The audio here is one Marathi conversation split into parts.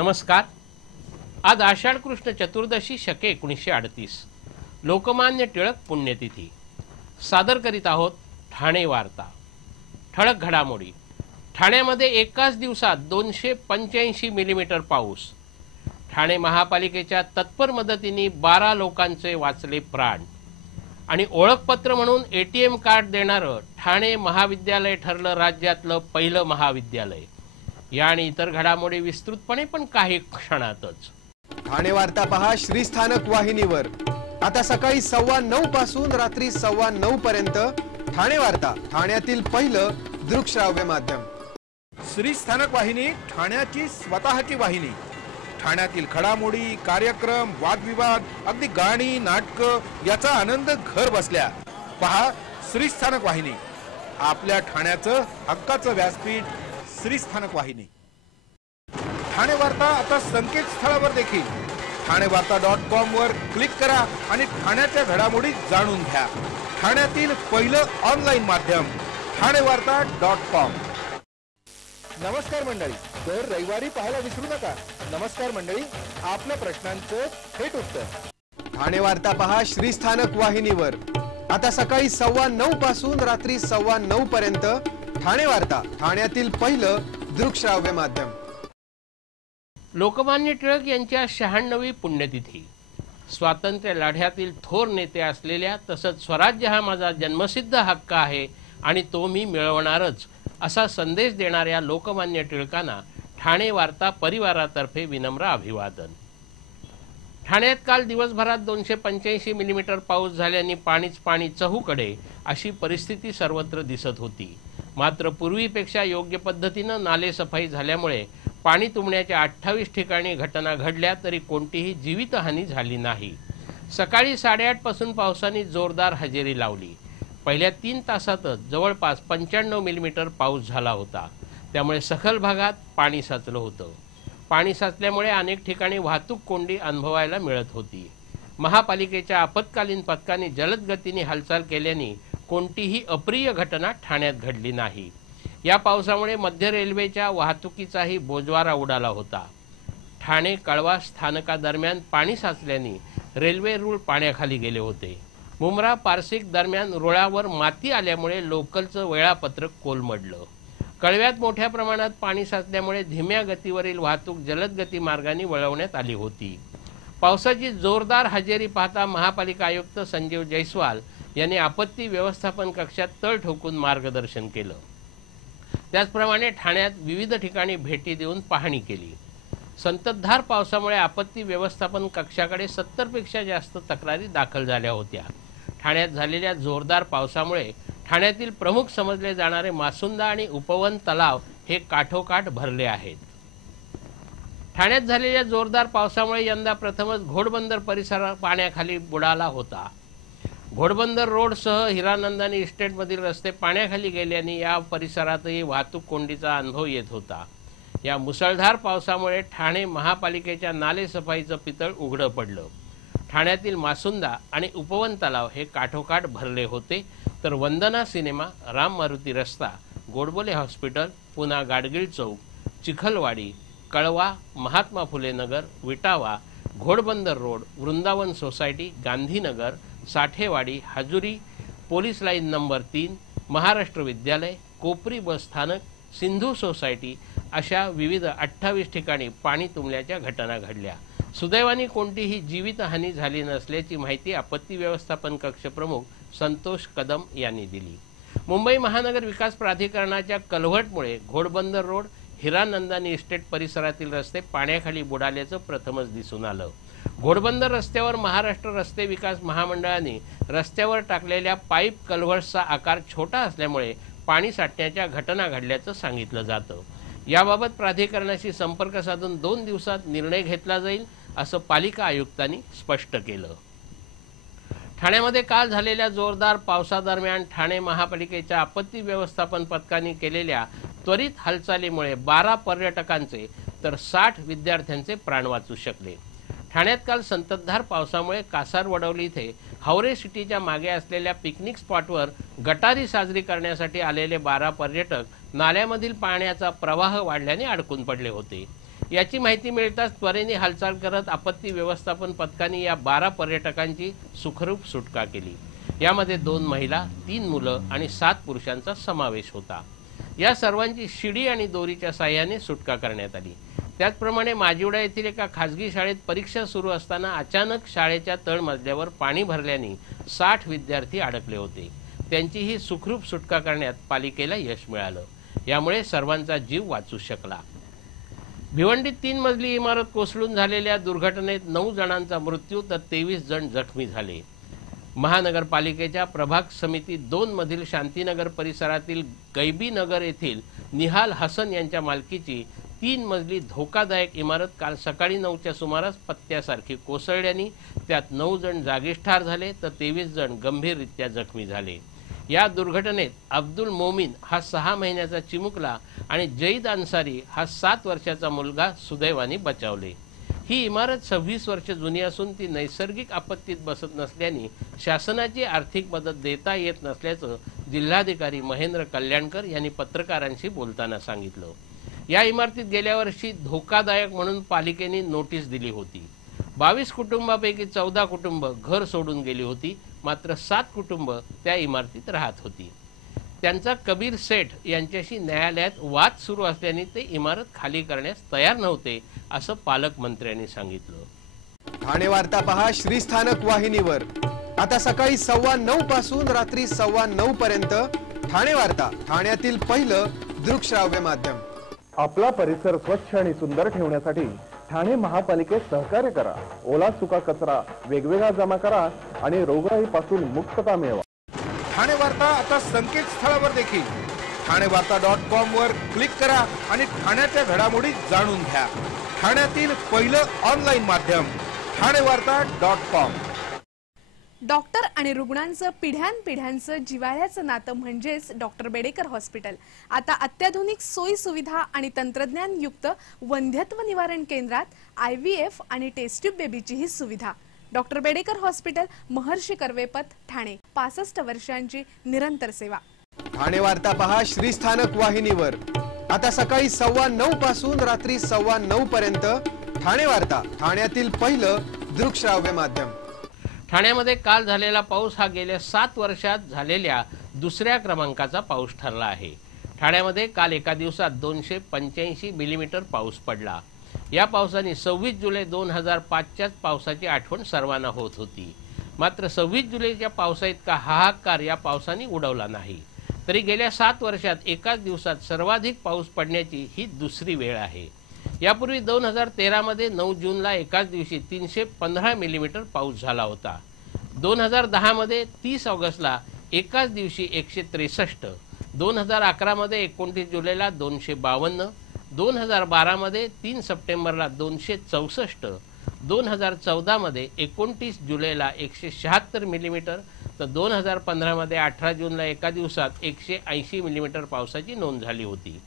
नमस्कार। आज आषाढ कृष्ण चतुर्दशी शके 1938 लोकमान्य टिळक पुण्यतिथी। सादर करीत आहोत ठाणे वार्ता। ठळक घडामोडी। ठाण्यामध्ये एकाच दिवसात 285 मिलीमीटर पाऊस। ठाणे महापालिकेच्या तत्पर मदतीने 12 लोकांचे वाचले प्राण। आणि ओळखपत्र म्हणून एटीएम कार्ड देणारं ठाणे महाविद्यालय ठरलं राज्यातलं पहिलं महाविद्यालय। या आणि इतर घडामोडी विस्तृतपणे पण काही क्षणातच। ठाणे वार्ता पहा श्रीस्थानक वाहिनीवर। आता सकाळी 9:15 पासून रात्री 9:15 पर्यंत ठाणे वार्ता, ठाण्यातील पहिलं दृकश्राव्य माध्यम। श्रीस्थानक वाहिनी ठाण्याची स्वतःची वाहिनी। ठाण्यातील घडामोडी, कार्यक्रम, वादविवाद, अगदी गाणी, नाटक याचा आनंद घर बसल्या पहा श्रीस्थानक वाहिनी। आपल्या ठाण्याचं हक्काचं व्यासपीठ श्रीस्थानक वाहिनी। ठाणे वार्ता आता संकेतस्थळावर देखील ठाणेवार्ता.com वर क्लिक करा आणि ठाण्याच्या घडामोडी जाणून घ्या। ठाण्यातील पहिलं ऑनलाईन माध्यम ठाणेवार्ता.com। नमस्कार मंडळी, दर रविवारी पाहायला विसरू नका। नमस्कार मंडळी, आपल्या प्रश्नांचं थेट उत्तर। ठाणे वार्ता पहा श्रीस्थानक वाहिनीवर। आता सकाळी 9:15 पासून रात्री 9:15 पर्यंत ठाणे वार्ता, ठाण्यातील पहिलं दृकश्राव्य माध्यम। लोकमान्य टिळक यांच्या 96वी पुण्यतिथी। स्वातंत्र्य लढ्यातील थोर नेते असलेल्या तसंच स्वराज्य हा माझा जन्मसिद्ध हक्क आहे आणि तो मी मिळवणारच असा संदेश देणाऱ्या लोकमान्य टिळकांना ठाणे वार्ता परिवारातर्फे विनम्र अभिवादन। ठाण्यात काल दिवसभरात 285 मिलीमीटर पाऊस झाल्याने पाणीच पाणी चहूकडे अशी परिस्थिती सर्वत्र दिसत होती। मात्र पूर्वीपेक्षा योग्य पद्धतीनं नाले सफाई झाल्यामुळे पाणी तुंबण्याच्या 28 ठिकाणी घटना घडल्या तरी कोणतीही जीवितहानी झाली नाही। सकाळी 8:30 पासून पावसाने जोरदार हजेरी लावली। पहिल्या 3 तासातच जवळपास 95 मिलीमीटर पाऊस झाला होता। त्यामुळे सखल भागात पाणी साचलं होतं। पाणी साचल्यामुळे अनेक ठिकाणी वाहतूक कोंडी अनुभवायला मिळत होती। महापालिकेच्या आपत्कालीन पथकाने जलद गतीने हालचाल केल्याने कोणतीही अप्रिय घटना ठाण्यात घडली नाही। या पावसामुळे मध्य रेल्वेच्या वाहतुकीचाही बोजवारा उडाला होता। ठाणे कळवा स्थानकादरम्यान पाणी साचल्याने रेल्वे रूळ पाण्याखाली गेले होते। मुंब्रा पारसिक दरम्यान रुळावर माती आल्यामुळे लोकलचं वेळापत्रक कोलमडलं। कळव्यात मोठ्या प्रमाणात पाणी साचल्यामुळे धीम्या गतीवरील वाहतूक जलद गती मार्गाने वळवण्यात आली होती। पावसाची जोरदार हजेरी पाहता महापालिका आयुक्त संजीव जयस्वाल यांनी आपत्ती व्यवस्थापन कक्षात तळ ठोकून मार्गदर्शन केलं। त्याचप्रमाणे ठाण्यात विविध ठिकाणी भेटी देऊन पाहणी केली। संततधार पावसामुळे आपत्ती व्यवस्थापन कक्षाकडे 70 पेक्षा जास्त तक्रारी दाखल झाल्या होत्या। ठाण्यात झालेल्या जोरदार पावसामुळे ठाण्यातील प्रमुख समजले जाणारे मासुंदा आणि उपवन तलाव हे काठोकाठ भरले आहेत। ठाण्यात झालेल्या जोरदार पावसामुळे यंदा प्रथमच घोडबंदर परिसर पाण्याखाली बुडाला होता। घोडबंदर रोडसह हिरानंदानी इस्टेटमधील रस्ते पाण्याखाली गेल्याने या परिसरातही वाहतूक कोंडीचा अनुभव येत होता। या मुसळधार पावसामुळे ठाणे महापालिकेच्या नालेसफाईचं पितळ उघडं पडलं। ठाण्यातील मासुंदा आणि उपवन तलाव हे काठोकाठ भरले होते, तर वंदना सिनेमा, राम मारुती रस्ता, गोडबोले हॉस्पिटल, पुन्हा Gadgil Chowk, Chikhalwadi, Kalwa, Mahatma Phule Nagar, Vitawa, Ghodbunder road, Vrindavan society, Gandhinagar, Sathewadi, Hajuri, police line number 3, Maharashtra Vidyalaya, Kopri बस स्थानक, सिंधू सोसायटी अशा विविध 28 ठिकाणी पाणी तुंबल्याच्या घटना घडल्या। सुदैवाने कोणतीही जीवितहानी झाली नसल्याची माहिती आपत्ती व्यवस्थापन कक्ष प्रमुख संतोष कदम यांनी दिली। मुंबई महानगर विकास प्राधिकरणाच्या कलवटमुळे घोडबंदर रोड, हिरानंदानी इस्टेट परिसरातील रस्ते पाण्याखाली बुडाल्याचं प्रथमच दिसून आलं। घोडबंदर रस्त्यावर महाराष्ट्र रस्ते विकास महामंडळाने रस्त्यावर टाकलेल्या पाईप कल्व्हर्ट्सचा आकार छोटा असल्यामुळे पाणी साठण्याच्या घटना घडल्याचं सांगितलं जातं। याबाबत प्राधिकरणाशी संपर्क साधून 2 दिवसात निर्णय घेतला जाईल असं पालिका आयुक्तांनी स्पष्ट केलं। ठाण्यामध्ये काल झालेल्या जोरदार पावसादरम्यान ठाणे महापालिकेच्या आपत्ती व्यवस्थापन पथकाने केलेल्या त्वरित हालचालीमुळे 12 पर्यटकांचे तर 60 विद्यार्थ्यांचे प्राण वाचू शकले। ठाण्यात काल संततधार पावसामुळे कासारवडवली इथे हावरे सिटीच्या मागे असलेल्या पिकनिक स्पॉटवर गटारी साजरी करण्यासाठी आलेले 12 पर्यटक नाल्यामधील पाण्याचा प्रवाह वाढल्याने अडकून पडले होते। याची माहिती मिळताच त्वरेने हालचाल करत आपत्ती व्यवस्थापन पथकाने या 12 पर्यटकांची सुखरूप सुटका केली। यामध्ये 2 महिला, 3 मुलं आणि 7 पुरुषांचा समावेश होता। या सर्वांची शिडी आणि दोरीच्या साहाय्याने सुटका करण्यात आली। त्याचप्रमाणे माजिवडा येथील एका खासगी शाळेत परीक्षा सुरू असताना अचानक शाळेच्या तळमजल्यावर पाणी भरल्याने 60 विद्यार्थी अडकले होते। त्यांचीही सुखरूप सुटका करण्यात पालिकेला यश मिळालं। यामुळे सर्वांचा जीव वाचू शकला। भिवंडीत 3 मजली इमारत कोसळून झालेल्या दुर्घटनेत 9 जणांचा मृत्यू तर 23 जण जखमी झाले। महानगरपालिकेच्या प्रभाग समिती 2 मधील शांतीनगर परिसरातील गैबी नगर येथील निहाल हसन यांच्या मालकीची 3 मजली धोकादायक इमारत काल सकाळी 9च्या सुमारास पत्त्यासारखी कोसळल्याने त्यात 9 जण जागीच ठार झाले तर 23 जण गंभीररित्या जखमी झाले। या दुर्घटनेत अब्दुल मोमीन हा 6 महिन्याचा चिमुकला आणि जईद अन्सारी हा 7 वर्षाचा मुलगा सुदैवाने बचावले। ही इमारत 26 वर्ष जुनी असून ती नैसर्गिक आपत्तीत बसत नसल्याने शासनाची आर्थिक मदत देता येत नसल्याचं जिल्हाधिकारी महेंद्र कल्याणकर यांनी पत्रकारांशी बोलताना सांगितलं। या इमारतीत गेल्या वर्षी धोकादायक म्हणून पालिकेने नोटीस दिली होती। 22 कुटुंबापैकी 14 कुटुंब घर सोडून गेली होती, मात्र 7 कुटुंब त्या इमारतीत राहत होती। त्यांचा कबीर सेठ यांच्याशी न्यायालयात वाद सुरू असल्याने ते इमारत खाली करण्यास तयार नव्हते असं पालकमंत्र्यांनी सांगितलं। ठाणे वार्ता पहा श्रीस्थानक वाहिनीवर। आता सकाळी 9:15 पासून रात्री 9:15 पर्यंत ठाणे वार्ता, ठाण्यातील पहिलं दृकश्राव्य माध्यम। आपला परिसर स्वच्छ आणि सुंदर ठेवण्यासाठी ठाणे महापालिकेत सहकार्य करा। ओला सुका कचरा वेगवेगळा जमा करा आणि रोगराईपासून मुक्तता मिळवा। ठाणे वार्ता आता संकेतस्थळावर देखील ठाणेवार्ता.com वर क्लिक करा आणि ठाण्याच्या घडामोडी जाणून घ्या। ठाण्यातील पहिलं ऑनलाईन माध्यम ठाणेवार्ता.com। डॉक्टर आणि रुग्णांचं पिढ्यानपिढ्यांचं जिव्हाळ्याचं नातं म्हणजेच डॉक्टर बेडेकर हॉस्पिटल। आता अत्याधुनिक सोयी सुविधा आणि तंत्रज्ञान युक्त वंध्यत्व निवारण केंद्रात IVF आणि टेस्ट ट्यूब बेबीची ही सुविधा। डॉक्टर बेडेकर हॉस्पिटल, महर्षी कर्वेपथ, ठाणे। 65 वर्षांची निरंतर सेवा। ठाणे वार्ता पहा श्रीस्थानक वाहिनीवर। आता सकाळी 9:15 पासून रात्री 9:15 पर्यंत ठाणे वार्ता, ठाण्यातील पहिलं दृकश्राव्य माध्यम। ठाण्यामध्ये काल झालेला पाऊस हा गेल्या 7 वर्षात झालेल्या दुसऱ्या क्रमांकाचा पाऊस ठरला आहे। ठाण्यामध्ये काल एका दिवसात 285 मिलीमीटर पाऊस पडला। या पावसाने 26 जुलै 2005च्याच पावसाची आठवण सर्वांना होत होती। मात्र 26 जुलैच्या पावसाइतका हाहाकार या पावसाने उडवला नाही। तरी गेल्या 7 वर्षात एकाच दिवसात सर्वाधिक पाऊस पडण्याची ही दुसरी वेळ आहे। यापूर्वी 2013 मध्ये 9 जूनला एकाच दिवशी 315 मिलीमीटर पाऊस झाला होता। 2010 मध्ये 30 ऑगस्टला एकाच दिवशी 163, 2011 मध्ये 29 जुलैला 252, 2012 मध्ये 3 सप्टेंबरला 264, 2014 मध्ये 29 जुलैला 176 मिलीमीटर तर 2015 मध्ये 18 जूनला एका दिवसात 180 मिलीमीटर पावसाची नोंद झाली होती।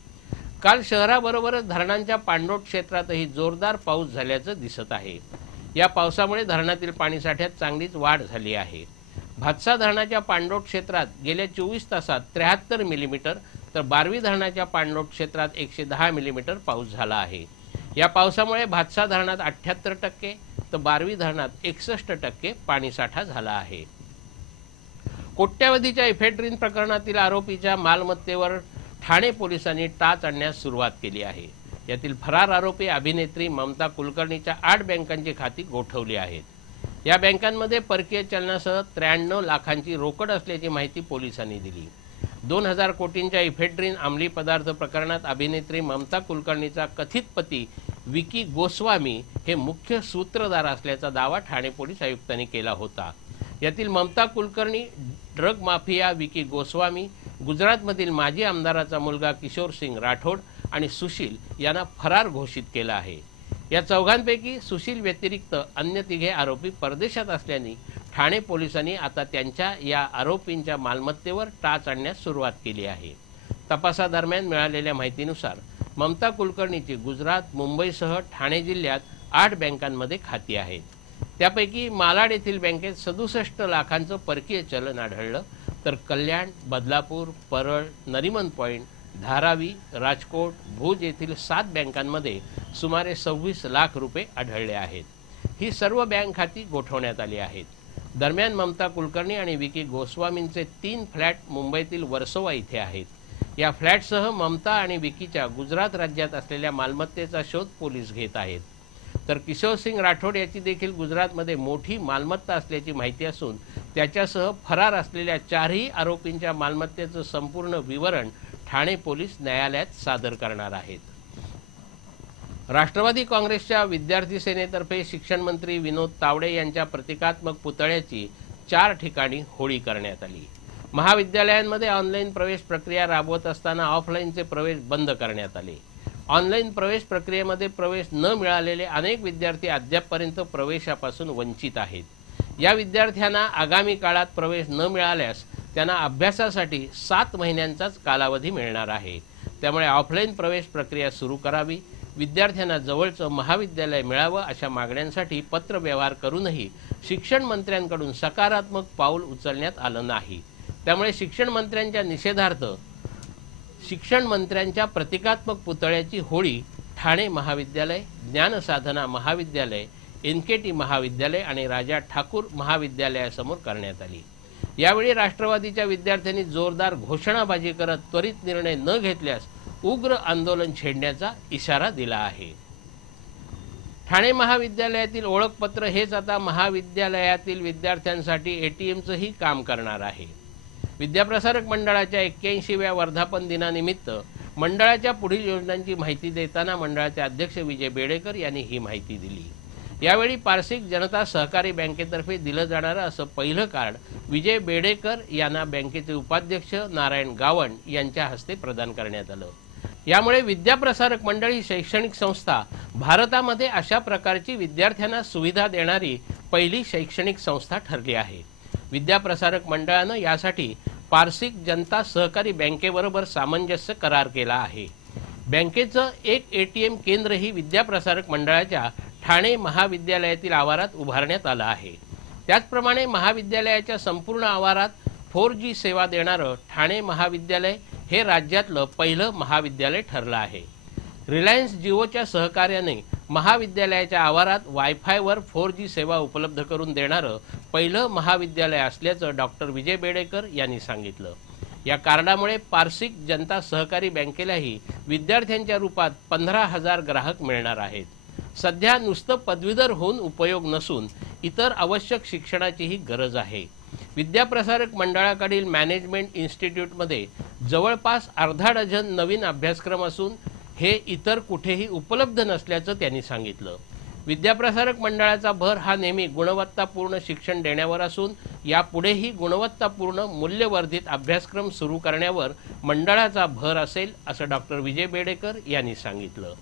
काल शहराबरोबरच धरणांच्या पाणलोट क्षेत्रातही जोरदार पाऊस झाल्याचं दिसत आहे। या पावसामुळे धरणातील पाणीसाठ्यात चांगलीच वाढ झाली आहे। भातसा धरणाच्या पाणलोट क्षेत्रात गेल्या 24 तासात 73 मिलीमीटर तर बारवी धरणाच्या पाणलोट क्षेत्रात 110 मिलीमीटर पाऊस झाला आहे। या पावसामुळे भातसा धरणात 78% तर बारवी धरणात 61% पाणीसाठा झाला आहे। कोट्यावधीच्या इफेड्रिन प्रकरणातील आरोपीच्या मालमत्तेवर ठाणे पोलिसांनी टाच आणण्यास सुरुवात केली आहे। यातील फरार आरोपी अभिनेत्री ममता कुलकर्णीच्या 8 बँकांची खाती गोठवली आहेत। या बँकांमध्ये परकीय चलनासह 93 लाखांची रोकड असल्याची माहिती पोलिसांनी दिली। 2000 कोटींच्या इफेड्रिन अंमली पदार्थ प्रकरणात अभिनेत्री ममता कुलकर्णीचा कथित पती विकी गोस्वामी हे मुख्य सूत्रधार असल्याचा दावा ठाणे पोलीस आयुक्तांनी केला होता। यातील ममता कुलकर्णी, ड्रग माफिया विकी गोस्वामी, गुजरातमधील माजी आमदाराचा मुलगा किशोर सिंग राठोड आणि सुशील यांना फरार घोषित केला आहे। या चौघांपैकी सुशील व्यतिरिक्त अन्य 3 आरोपी परदेशात असल्याने ठाणे पोलिसांनी आता त्यांच्या या आरोपींच्या मालमत्तेवर टाच आणण्यास सुरुवात केली आहे। तपासादरम्यान मिळालेल्या माहितीनुसार ममता कुलकर्णीची गुजरात, मुंबईसह ठाणे जिल्ह्यात 8 बँकांमध्ये खाती आहेत। त्यापैकी मालाड येथील बँकेत 67 लाखांचं परकीय चलन आढळलं तर कल्याण, बदलापूर, परळ, नरिमन पॉइंट, धारावी, राजकोट, भुज येथील 7 बँकांमध्ये सुमारे 26 लाख रुपये आढळले आहेत. ही सर्व बँक खाती गोठवण्यात आली आहेत. दरम्यान ममता कुलकर्णी आणि विकी गोस्वामींचे 3 फ्लॅट मुंबईतील वर्सोवा इथे आहेत. या फ्लॅटसह ममता आणि विकीच्या गुजरात राज्यात असलेल्या मालमत्तेचा शोध पोलीस घेत आहेत. तर किशोर सिंग राठोड याची देखील गुजरातमध्ये मोठी मालमत्ता असल्याची माहिती असून त्याच्यासह फरार असलेल्या 4ही आरोपींच्या मालमत्तेचं संपूर्ण विवरण ठाणे पोलीस न्यायालयात सादर करणार आहेत. राष्ट्रवादी काँग्रेसच्या विद्यार्थी सेनेतर्फे शिक्षण मंत्री विनोद तावडे यांच्या प्रतिकात्मक पुतळ्याची 4 ठिकाणी होळी करण्यात आली. महाविद्यालयांमध्ये ऑनलाईन प्रवेश प्रक्रिया राबवत असताना ऑफलाईनचे प्रवेश बंद करण्यात आले. ऑनलाईन प्रवेश प्रक्रियेमध्ये प्रवेश न मिळालेले अनेक विद्यार्थी अद्यापपर्यंत प्रवेशापासून वंचित आहेत. या विद्यार्थ्यांना आगामी काळात प्रवेश न मिळाल्यास त्यांना अभ्यासासाठी 7 महिन्यांचाच कालावधी मिळणार आहे. त्यामुळे ऑफलाईन प्रवेश प्रक्रिया सुरू करावी, विद्यार्थ्यांना जवळचं महाविद्यालय मिळावं अशा मागण्यांसाठी पत्रव्यवहार करूनही शिक्षण मंत्र्यांकडून सकारात्मक पाऊल उचलण्यात आलं नाही. त्यामुळे शिक्षण मंत्र्यांच्या निषेधार्थ शिक्षण मंत्र्यांच्या प्रतिकात्मक पुतळ्याची होळी ठाणे महाविद्यालय, ज्ञानसाधना महाविद्यालय, NKT महाविद्यालय आणि राजा ठाकूर महाविद्यालयासमोर करण्यात आली. यावेळी राष्ट्रवादीच्या विद्यार्थ्यांनी जोरदार घोषणाबाजी करत त्वरित निर्णय न घेतल्यास उग्र आंदोलन छेडण्याचा इशारा दिला आहे. ठाणे महाविद्यालयातील ओळखपत्र हेच आता महाविद्यालयातील विद्यार्थ्यांसाठी ATMचंही काम करणार आहे. विद्याप्रसारक मंडळाच्या 81व्या वर्धापन दिनानिमित्त मंडळाच्या पुढील योजनांची माहिती देताना मंडळाचे अध्यक्ष विजय बेडेकर यांनी ही माहिती दिली. यावेळी पारसिक जनता सहकारी बँकेतर्फे दिलं जाणारं असं पहिलं कार्ड विजय बेडेकर यांना बँकेचे उपाध्यक्ष नारायण गावण यांच्या हस्ते प्रदान करण्यात आलं. यामुळे विद्याप्रसारक मंडळ ही शैक्षणिक संस्था भारतामध्ये अशा प्रकारची विद्यार्थ्यांना सुविधा देणारी पहिली शैक्षणिक संस्था ठरली आहे. विद्याप्रसारक मंडळानं यासाठी पारसिक जनता सहकारी बँकेबरोबर सामंजस्य करार केला आहे. बँकेचं एक ATM केंद्रही विद्याप्रसारक मंडळाच्या ठाणे महाविद्यालयातील आवारात उभारण्यात आलं आहे. त्याचप्रमाणे महाविद्यालयाच्या संपूर्ण आवारात 4G सेवा देणारं ठाणे महाविद्यालय हे राज्यातलं पहिलं महाविद्यालय ठरलं आहे. रिलायन्स जिओच्या सहकार्याने महाविद्यालयाच्या आवारात वायफायवर 4G सेवा उपलब्ध करून देणारं पहिलं महाविद्यालय असल्याचं डॉक्टर विजय बेडेकर यांनी सांगितलं. या कार्डामुळे पारसिक जनता सहकारी बँकेलाही विद्यार्थ्यांच्या रूपात 15,000 ग्राहक मिळणार आहेत. सध्या नुसतं पदवीधर होऊन उपयोग नसून इतर आवश्यक शिक्षणाचीही गरज आहे. विद्याप्रसारक मंडळाकडील मॅनेजमेंट इन्स्टिट्यूटमध्ये जवळपास अर्धा डझन नवीन अभ्यासक्रम असून हे इतर कुठेही उपलब्ध नसल्याचं त्यांनी सांगितलं. विद्याप्रसारक मंडळाचा भर हा नेहमी गुणवत्तापूर्ण शिक्षण देण्यावर असून यापुढेही गुणवत्तापूर्ण मूल्यवर्धित अभ्यासक्रम सुरू करण्यावर मंडळाचा भर असेल असं डॉक्टर विजय बेडेकर यांनी सांगितलं.